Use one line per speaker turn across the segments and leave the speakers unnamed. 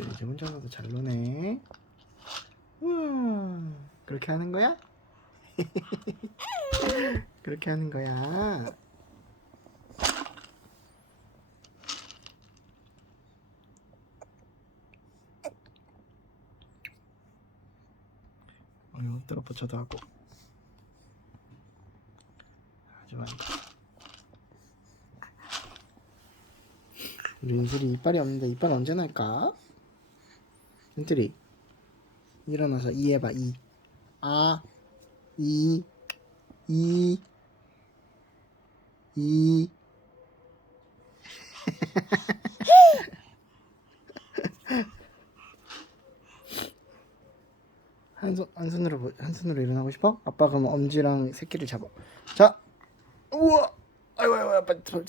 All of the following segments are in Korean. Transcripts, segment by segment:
이제 혼자서도 잘 노네. 우와, 그렇게 하는 거야? 그렇게 하는 거야. 어휴, 뜨거 붙여도 하고. 많다. 우리 인슬이 이빨이 없는데 이빨 언제 날까? 인슬이 일어나서 이 해봐 이. 아, 이, 이, 이. 한 손, 한 손으로, 보- 한 손으로 일어나고 싶어? 아빠 그럼 엄지랑 새끼를 잡아. 자, 우와! 아이고, 아이고, 아빠 손.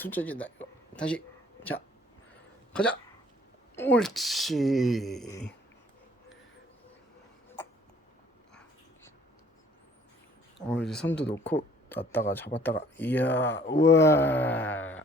이거. 다시, 자, 가자! 옳지. 어, 이제 손도 놓고 놨다가 잡았다가, 이야, 우와.